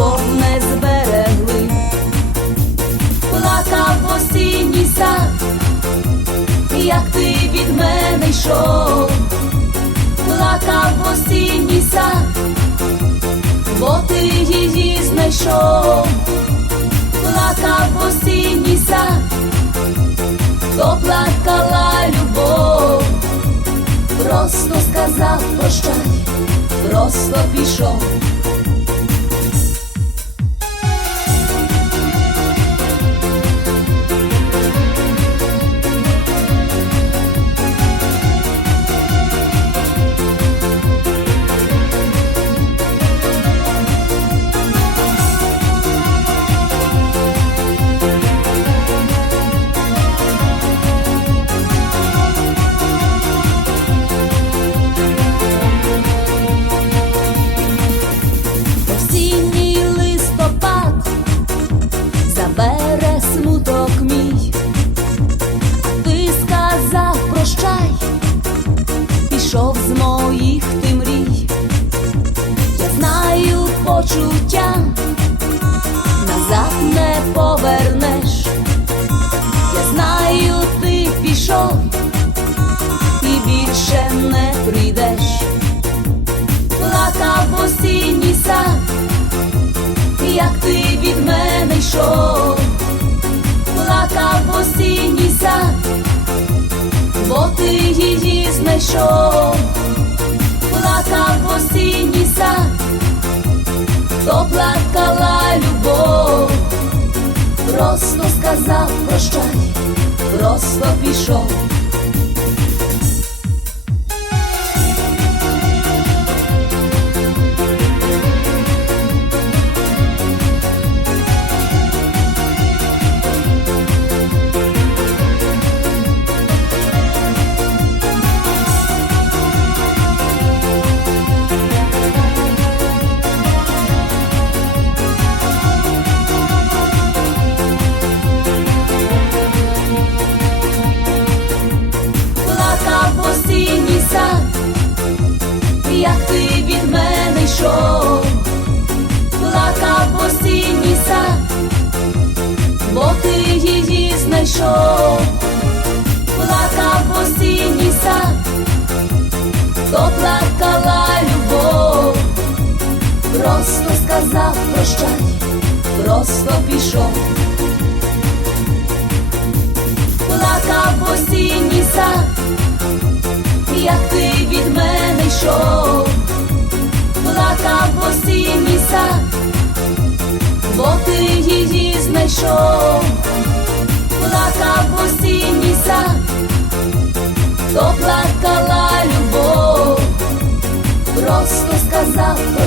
любов не зберегли, плакав осінній сад, як ти від мене йшов, плакав осінній сад, бо ти її знайшов, плакав осінній сад, то плакала любов, просто сказав прощай, просто пішов. Моїх ти мрій, я знаю почуття, назад не повернеш, я знаю, ти пішов і більше не прийдеш. Плакав осінній сад, як ти від мене йшов, плакав осінній сад, бо ти її знайшов, плакав осінній сад, то плакала любов, просто сказав прощай, просто пішов. Як ти від мене йшов, плакав осінній сад, бо ти її знайшов, плакав осінній сад, то плакала любов, просто сказав прощай, просто пішов. плакав осінній сад, як ти від мене йшов,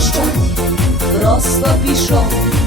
прощай, просто пішов.